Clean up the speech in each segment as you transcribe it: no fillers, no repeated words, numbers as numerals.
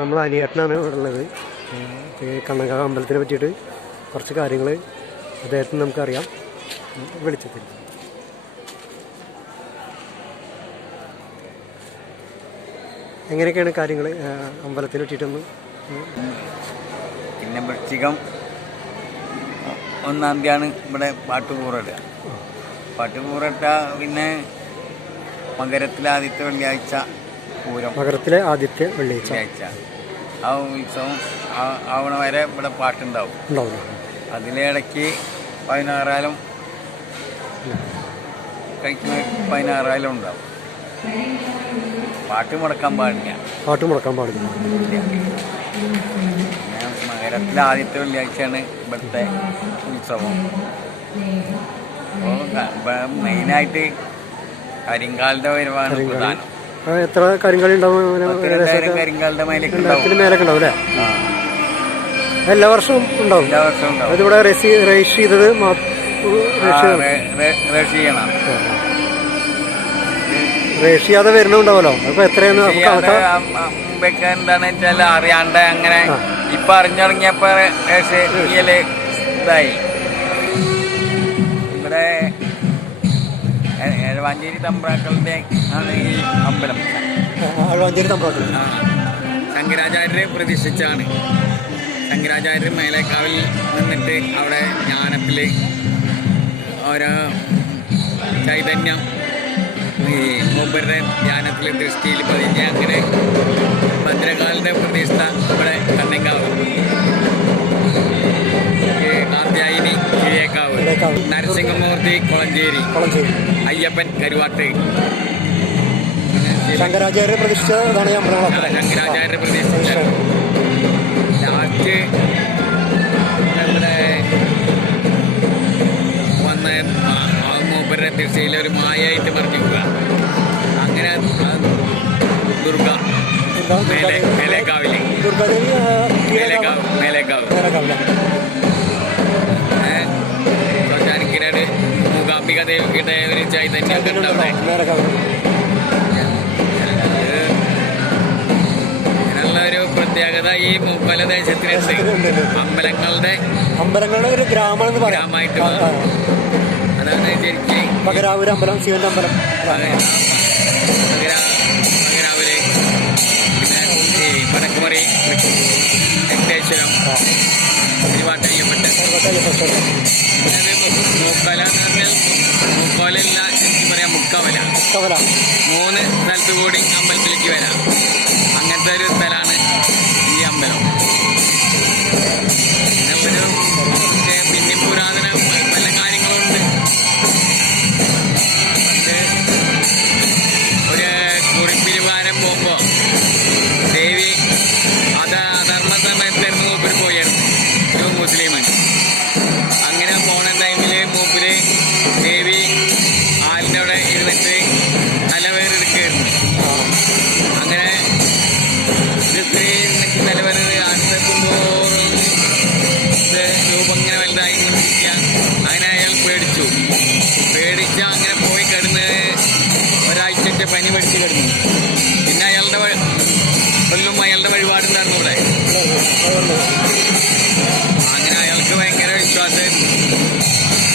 നമ്മൾ അനിയേട്ടനാണ് ഇവിടെ ഉള്ളത്. കണ്ണങ്കാവ് അമ്പലത്തിനെ പറ്റിയിട്ട് കുറച്ച് കാര്യങ്ങൾ അദ്ദേഹത്തിന് നമുക്കറിയാം. വിളിച്ചത്തിൽ എങ്ങനെയൊക്കെയാണ് കാര്യങ്ങൾ അമ്പലത്തിനെ പറ്റിയിട്ടൊന്ന്? പിന്നെ വൃശ്ചികം 1-ാം തീയതിയാണ് ഇവിടെ പാട്ടുകൂറിടുക. പാട്ടുകൂറിട്ട പിന്നെ മകരത്തിലെ ആദ്യത്തെ വെള്ളിയാഴ്ച പൂരം. മകരത്തിലെ ആദ്യത്തെ വെള്ളിയാഴ്ച ആ ഉത്സവം ആവണ വരെ ഇവിടെ പാട്ടുണ്ടാവും. അതിലെ ഇടയ്ക്ക് 16 കഴിക്കുന്ന 16 ഉണ്ടാവും. പാട്ട് മുടക്കാൻ പാടില്ല. മകരത്തിലെ ആദ്യത്തെ വെള്ളിയാഴ്ചയാണ് ഇവിടുത്തെ ഉത്സവം. അപ്പോൾ മെയിനായിട്ട് കരിങ്കാലിൻ്റെ വരുവാണ് പ്രധാനം. എത്ര കരിങ്കാലി ഉണ്ടാവും? കരിങ്കാലിൻ്റെ മേലേക്ക് ഉണ്ടാവും അല്ലേ? എല്ലാ വർഷവും ഉണ്ടാവും. അതിവിടെ രജിസ്റ്റർ ചെയ്തത് രജിസ്റ്റർ ചെയ്യാതെ വരുന്നുണ്ടാവല്ലോ. അപ്പൊ എത്രയാണ് എന്താന്ന് വെച്ചാൽ അറിയാണ്ട് അങ്ങനെ ഇപ്പൊ അറിഞ്ഞിറങ്ങിയപ്പോ ഇതായി. ഇവിടെ എഴവാഞ്ചേരി തമ്പ്രാക്കളുടെ ആണ് ഈ അമ്പലം. ശങ്കരാചാര്യരെ പ്രതിഷ്ഠിച്ചാണ്. ശങ്കരാചാര്യർ മേലേക്കാവിൽ നിന്നിട്ട് അവിടെ ജ്ഞാനത്തില് ഓരോ ചൈതന്യം ഈ മൂപ്പരുടെ ധ്യാനത്തിൽ ദൃഷ്ടിയിൽ പതിഞ്ഞ് അങ്ങനെ ഭദ്രകാലിൻ്റെ പ്രതിഷ്ഠ ഇവിടെ കണ്ണങ്കാവ്, കാർത്യായനി കിഴേക്കാവ്, നരസിംഹമൂർത്തി കൊളഞ്ചേരി, അയ്യപ്പൻ കരുവാട്ട്. ശങ്കരാചാര്യ പ്രതിഷ്ഠിച്ചതാണ്. ശങ്കരാചാര്യ പ്രതിഷ്ഠിച്ച ലാസ്റ്റ് ഇവിടെ വന്ന മൂപ്പരുടെ ദൃഷ്ടിയിൽ ഒരു മായായിട്ട് മറിഞ്ഞു പോവുക. അങ്ങനെ ദുർഗ മേലേക്കാവിലെ മേലേക്കാവ് ചോറ്റാനിക്കരയുടെ മൂകാംബിക ദേവിയുടെ ഒരു ചൈതന്യം ഉണ്ട് അവിടെ. അങ്ങനെയുള്ള ഒരു പ്രത്യേകത ഈ മൂപ്പല ദേശത്തിനുണ്ട്. അമ്പലങ്ങളുടെ ഒരു ഗ്രാമമായിട്ട് അതാണ് ശരിക്കും മകരാവൂർ അമ്പലം, ശിവന്റെ അമ്പലം. മകരാവൂര്, പിന്നെ വടക്കുമറി വെങ്കടേശ്വരം, തിരുവാട്ടയ്യപ്പട്ട്. മൂക്കല എന്ന് പറഞ്ഞാൽ മൂക്കോലല്ല, എനിക്ക് പറയാം മുക്കവല. 3 സ്ഥലത്ത് കൂടി അമ്പലത്തിലേക്ക് വരാം. അങ്ങനത്തെ ഒരു സ്ഥലമാണ് ഈ അമ്പലം. പിന്നെ പുരാതന പല കാര്യങ്ങളുണ്ട്. ഒരു കുറിപ്പിരിവാരം പോകുമ്പോൾ ദേവി അധർമ്മ സമയത്തായിരുന്നു മൂപ്പര് പോയായിരുന്നു, ഒരു മുസ്ലിമാണ്. അങ്ങനെ പോണ ടൈമിൽ മൂപ്പര് ദേവി ആലിൻ്റെ അവിടെ ഇരുന്നിട്ട് തലവേറെടുക്കുകയായിരുന്നു. അങ്ങനെ ഒരു സ്ത്രീ തലവേറെ അടുത്തെത്തുമ്പോൾ രൂപം ഇങ്ങനെ വലുതായിക്കൊണ്ടിരിക്കുക. അങ്ങനെ അയാൾ പേടിച്ച് അങ്ങനെ പോയി കിടന്ന് ഒരാഴ്ചത്തെ പനി പഠിച്ച് കിടന്നു. പിന്നെ അയാളുടെ വഴിപാടുണ്ടായിരുന്നു ഇവിടെ. അങ്ങനെ അയാൾക്ക് ഭയങ്കര വിശ്വാസം.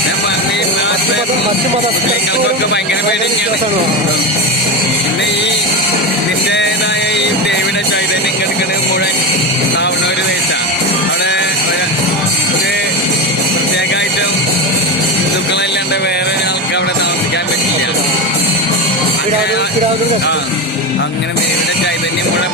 ഞാൻ പറഞ്ഞ മുസ്ലിങ്ങൾക്കൊക്കെ ഭയങ്കര പേടി തന്നെയാണ്. പിന്നെ ഇതിൻ്റെതായ ഈ ദേവിയുടെ ചൈതന്യം കിടക്കുന്നത് മുഴുവൻ ആവണ ഒരു ദേശമാണ്. അവിടെ ഒരു പ്രത്യേകമായിട്ടും ഹിന്ദുക്കളല്ലാണ്ട് വേറെ ഒരാൾക്ക് അവിടെ താമസിക്കാൻ പറ്റില്ല. അങ്ങനെ ദേവിയുടെ ചൈതന്യം മുഴുവൻ